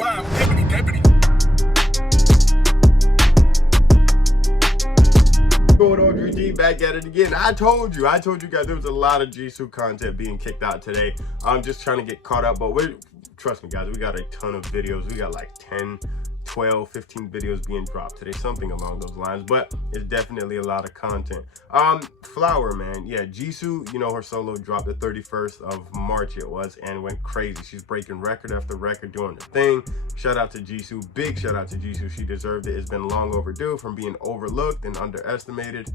Wow, deputy, deputy. Going on, Drew G, back at it again. I told you guys there was a lot of Jisoo content being kicked out today. I'm just trying to get caught up, but trust me guys, we got a ton of videos. We got like 10, 12, 15 videos being dropped today, something along those lines, but it's definitely a lot of content. Flower, man, yeah, Jisoo, you know, her solo dropped the 31st of March it was, and went crazy. She's breaking record after record, doing her thing. Shout out to Jisoo, big shout out to Jisoo. She deserved it. It's been long overdue from being overlooked and underestimated.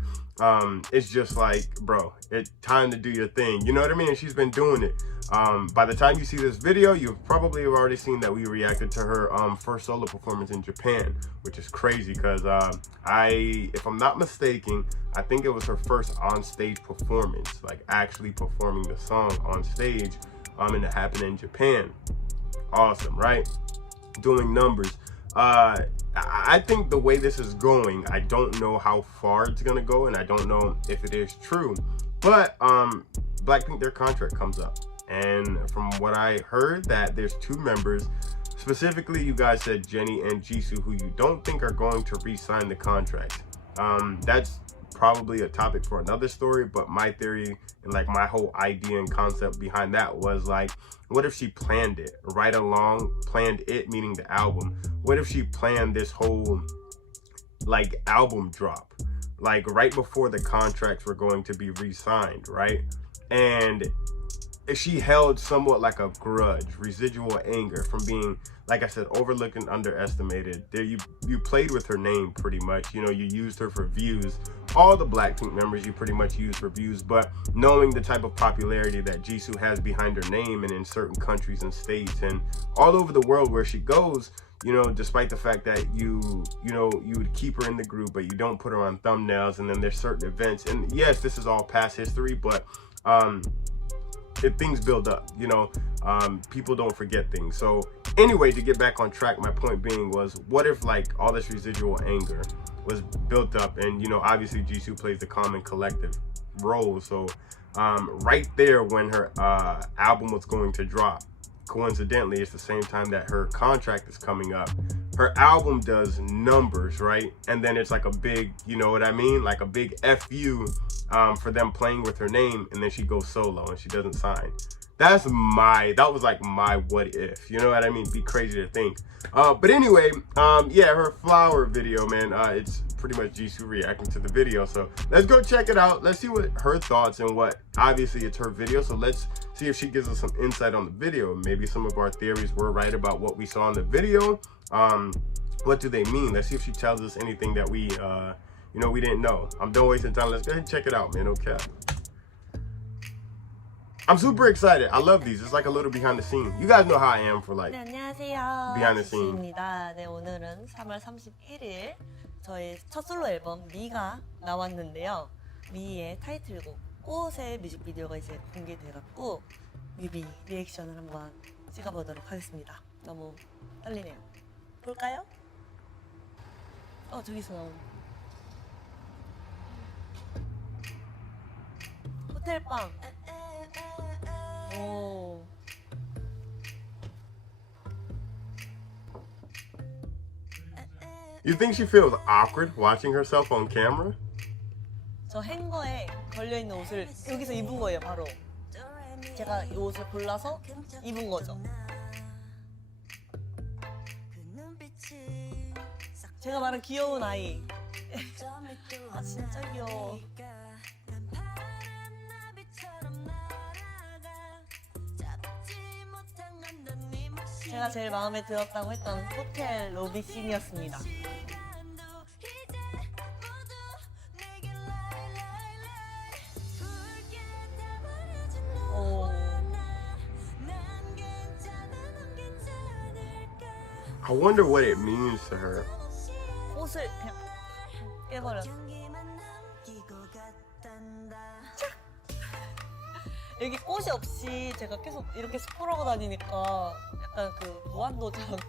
It's just like, bro, it's time to do your thing, you know what I mean? And she's been doing it. By the time you see this video, you probably have already seen that we reacted to her first solo performance in Japan, which is crazy because if I'm not mistaken, I think it was her first on-stage performance, like actually performing the song on stage, and it happened in Japan. Awesome, right? Doing numbers. I think the way this is going, I don't know how far it's gonna go, and I don't know if it is true, but Blackpink, their contract comes up, and from what I heard, that there's 2 members, specifically you guys said Jennie and Jisoo, who you don't think are going to re-sign the contract. That's probably a topic for another story, but my theory and like my whole idea and concept behind that was like, what if she planned it right along, planned it meaning the album? What if she planned this whole like album drop like right before the contracts were going to be re-signed, right? And she held somewhat like a grudge, residual anger from being, like I said, overlooked and underestimated. There, you played with her name pretty much. You know, you used her for views. All the Blackpink members you pretty much used for views, but knowing the type of popularity that Jisoo has behind her name and in certain countries and states and all over the world where she goes, you know, despite the fact that you would keep her in the group, but you don't put her on thumbnails, and then there's certain events. And yes, this is all past history, but if things build up, you know, people don't forget things. So anyway, to get back on track, my point being was, what if like all this residual anger was built up, and you know, obviously Jisoo plays the calm and collective role. So right there when her album was going to drop, coincidentally, it's the same time that her contract is coming up. Her album does numbers, right? And then it's like a big, you know what I mean? Like a big FU for them playing with her name, and then she goes solo and she doesn't sign. That was like my what if, you know what I mean? Be crazy to think. But anyway, yeah, her flower video, man, it's pretty much Jisoo reacting to the video. So let's go check it out. Let's see what her thoughts, and what, obviously it's her video, so let's see if she gives us some insight on the video. Maybe some of our theories were right about what we saw in the video. What do they mean? Let's see if she tells us anything that we you know, we didn't know. I'm done wasting time. Let's go ahead and check it out, man. Okay. I'm super excited. I love these. It's like a little behind the scenes. You guys know how I am for like 네, 안녕하세요. behind the scenes. 지수입니다. 네, 오늘은 3월 31일 저의 첫 솔로 앨범 미가 나왔는데요. 미의 타이틀곡 꽃의 뮤직비디오가 이제 공개돼갖고 뮤비 리액션을 한번 찍어보도록 하겠습니다. 너무 떨리네요. 볼까요? 저기서 나오는 호텔방. 오. You think she feels awkward watching herself on camera? 저 행거에 걸려있는 옷을 여기서 입은 거예요, 바로. 제가 이 옷을 골라서 입은 거죠. 제가 말한 귀여운 아이. 아, 진짜 귀여워. 제가 제일 마음에 들었다고 했던 호텔 로비 씬이었습니다. I wonder what it means to her. 옷을 그냥 깨버렸어. 여기 꽃이 없이 제가 계속 이렇게 스포하고 다니니까 약간 그 무한도전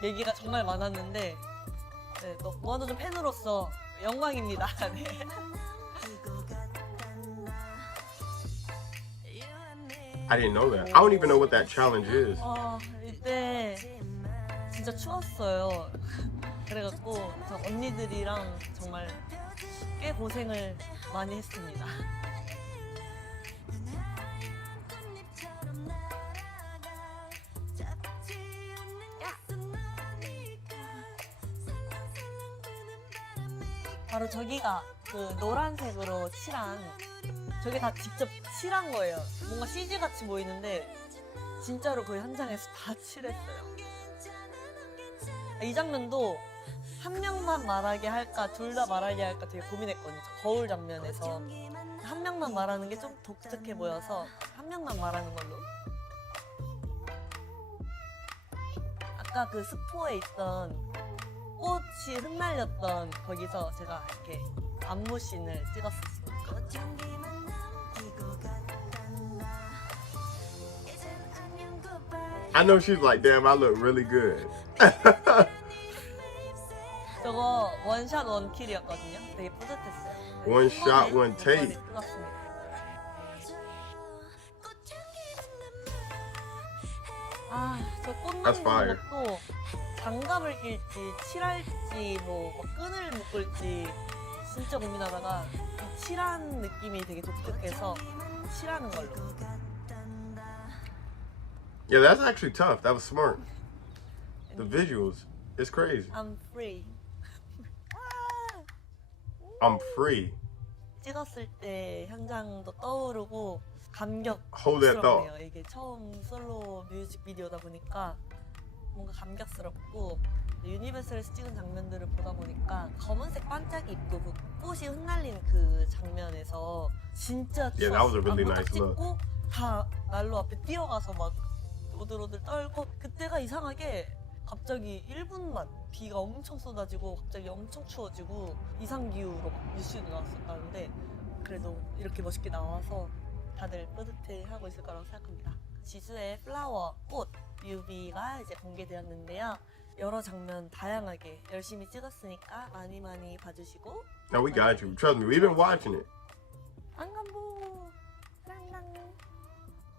얘기가 정말 많았는데, 네, 또 무한도전 팬으로서 영광입니다. 네. I didn't know that. I don't even know what that challenge is. 이때 진짜 추웠어요. 그래갖고 저 언니들이랑 정말 꽤 고생을 많이 했습니다. 바로 저기가 그 노란색으로 칠한, 저게 다 직접 칠한 거예요. 뭔가 CG 같이 보이는데 진짜로 거의 현장에서 다 칠했어요. 이 장면도 한 명만 말하게 할까 둘 다 말하게 할까 되게 고민했거든요. 거울 장면에서 한 명만 말하는 게 좀 독특해 보여서 한 명만 말하는 걸로. 아까 그 스포에 있던 꽃이 흩날렸던 거기서 제가 이렇게 안무씬을 찍었었어요. I know she's like, damn, I look really good. 저거 원샷 원킬이었거든요. 되게 뿌듯했어요. One shot, one take. 뜨겁습니다. 저 꽃 That's fire. 만드는 것도 장갑을 낄지 칠할지 뭐 끈을 묶을지 진짜 고민하다가 이 칠한 느낌이 되게 독특해서 칠하는 걸로. Yeah, that's actually tough. That was smart. The visuals, it's crazy. I'm free. I'm free. 찍었을 때 현장도 떠오르고 Hold that thought. 감격스럽네요. 이게 처음 솔로 뮤직비디오다 보니까 뭔가 감격스럽고 유니버설에서 찍은 장면들을 보다 보니까 검은색 반짝이 입고 그 꽃이 흩날린 그 장면에서 진짜 Yeah, that was a really 안무 딱 nice look. 찍고 다 난로 앞에 뛰어가서 막 오들오들 떨고 그때가 이상하게 갑자기 1분만 비가 엄청 쏟아지고 갑자기 엄청 추워지고 이상기후로 막 뉴스도 나왔었다는데 그래도 이렇게 멋있게 나와서 다들 뿌듯해하고 있을 거라고 생각합니다. 지수의 플라워, 꽃, 뮤비가 이제 공개되었는데요. 여러 장면 다양하게 열심히 찍었으니까 많이 봐주시고. Now we got you. Trust me, we've been watching it. 안간부 랑랑.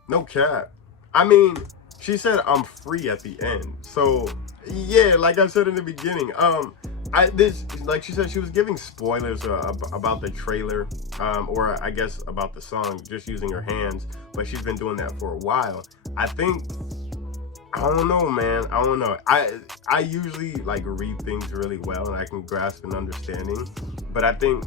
No cap. I mean, she said I'm free at the end. So yeah, like I said in the beginning, like she said, she was giving spoilers about the trailer, or I guess about the song, just using her hands. But she's been doing that for a while. I think, I don't know, man. I don't know. I usually like read things really well, and I can grasp an understanding. But I think,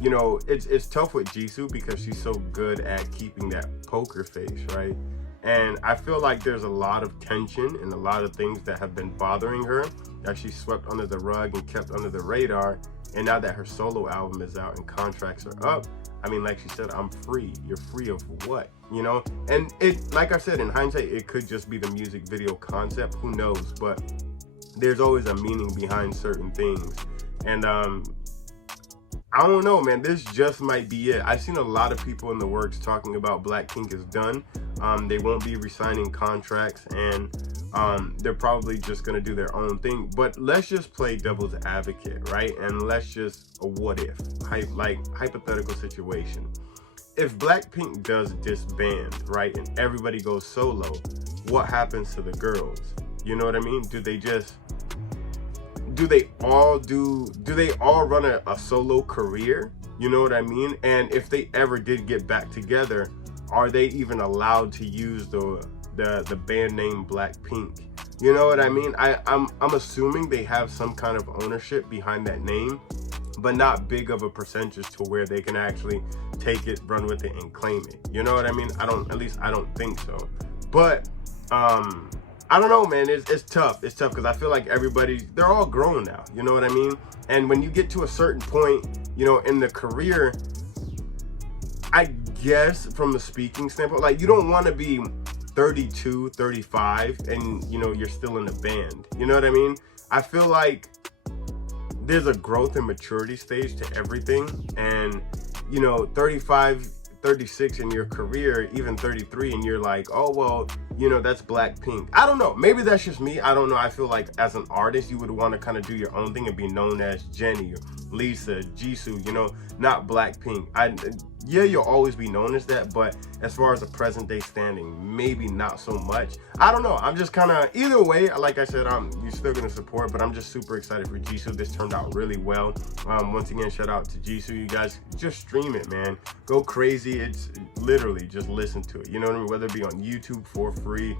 you know, it's tough with Jisoo because she's so good at keeping that poker face, right? And I feel like there's a lot of tension and a lot of things that have been bothering her that she swept under the rug and kept under the radar. And now that her solo album is out and contracts are up, I mean, like she said, I'm free. You're free of what? You know? And it, like I said, in hindsight, it could just be the music video concept. Who knows? But there's always a meaning behind certain things. And I don't know, man. This just might be it. I've seen a lot of people in the works talking about Blackpink is done. They won't be re-signing contracts, and they're probably just gonna do their own thing. But let's just play devil's advocate, right? And let's just a what if, hypothetical situation. If Blackpink does disband, right, and everybody goes solo, what happens to the girls? You know what I mean? Do they all run a solo career? You know what I mean? And if they ever did get back together, are they even allowed to use the band name Blackpink? You know what I mean? I'm assuming they have some kind of ownership behind that name, but not big of a percentage to where they can actually take it, run with it, and claim it. You know what I mean? I don't think so. But I don't know, man. It's tough. It's tough because I feel like they're all grown now. You know what I mean? And when you get to a certain point, you know, in the career, I guess from the speaking standpoint, like you don't want to be 32, 35 and, you know, you're still in the band. You know what I mean? I feel like there's a growth and maturity stage to everything. And, you know, 35, 36 in your career, even 33, and you're like, oh, well, you know, that's Blackpink. I don't know. Maybe that's just me. I don't know. I feel like as an artist, you would want to kind of do your own thing and be known as Jennie, or Lisa, Jisoo, you know, not Blackpink. Yeah, you'll always be known as that, but as far as a present day standing, maybe not so much. I don't know. I'm just kind of, either way, like I said, you still gonna support, but I'm just super excited for Jisoo. This turned out really well. Once again, shout out to Jisoo. You guys just stream it, man. Go crazy. It's literally just listen to it. You know what I mean? Whether it be on YouTube for free,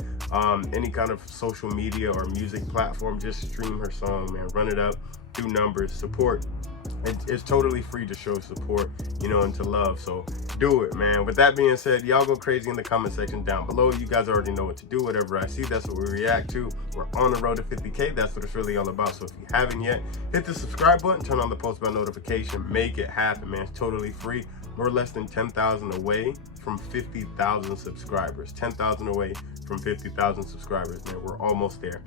any kind of social media or music platform, just stream her song, man. Run it up, do numbers, support. It's totally free to show support, you know, and to love. So do it, man. With that being said, y'all go crazy in the comment section down below. You guys already know what to do. Whatever I see, that's what we react to. We're on the road to 50K. That's what it's really all about. So if you haven't yet, hit the subscribe button, turn on the post bell notification, make it happen, man. It's totally free. We're less than 10,000 away from 50,000 subscribers. 10,000 away from 50,000 subscribers, man. We're almost there.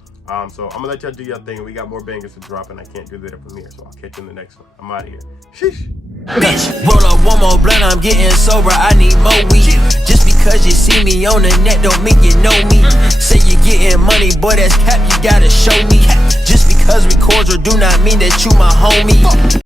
So I'm gonna let y'all do your thing. We got more bangers to drop, and I can't do that from here. So I'll catch you in the next one. I'm out of here. Sheesh. Bitch, roll up one more blunt, I'm getting sober, I need more weed. Just because you see me on the net don't mean you know me. Say you getting money, boy, that's cap, you gotta show me. Just because we cordial do not mean that you my homie.